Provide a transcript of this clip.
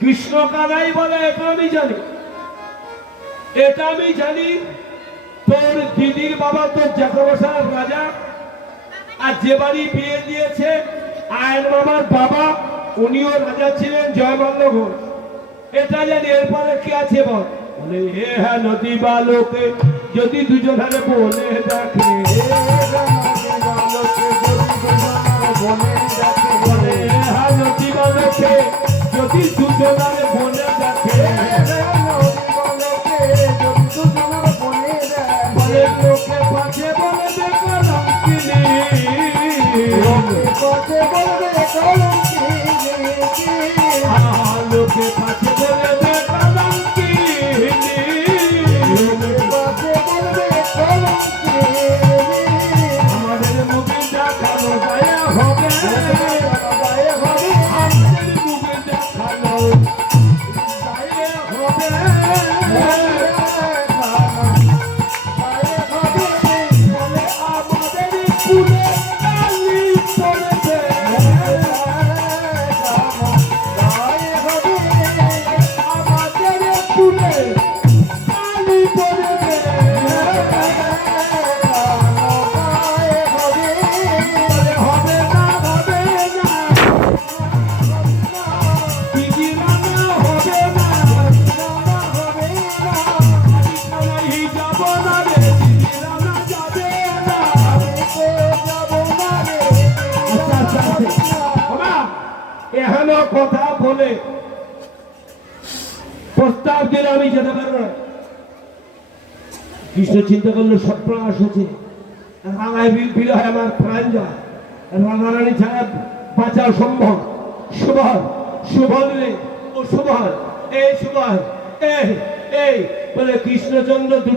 কৃষ্ণ কানাই বলে এটা আমি জানি, এটা আমি জানি। তোর দিদির বাবা তোর জ্যাঠামশাই রাজা, আর যে বাড়ি বিয়ে দিয়েছে আয়ন মামার বাবা উনিও রাজা ছিলেন, জয়বল্ল ঘোষ। এটা জানি। এরপরে কি আছে বল? বলে হে হ্যাঁ নদী বালকে যদি দুজনে বলে দেখে, বলে হ্যাঁ নদী বালকে যদি দুজনে বলে দেখে, বলে লোকে পাশে বলে দেখো লঙ্কিনী, লোকে পাশে বলে দেখো আমাদের মুখে দেখানো গায়ে হবে, আমাদের মুখে দেখানো গায়ে হবে, বলে আমাদের কুলে কালি পড়েছে, আমাদের কুলে কালি পড়েছে, হবে না হবে না দিদি রানা, হবে না হবে না, আমি যাব না রে দিদি রানা, যাবে না যাব না রে। আচ্ছা এখানে কথা বলে প্রস্তাব দিলে আমি যেতে পারবো না। কৃষ্ণ চিন্তা করলো সব প্রাণ হচ্ছে, রাঙায় বিল হয় আমার প্রাণ যায়, রানারানী ছাড়া বাঁচা সম্ভব। সুবল সুবল রে ও সুবল, এই সুবল এই বলে কৃষ্ণচন্দ্র দুটো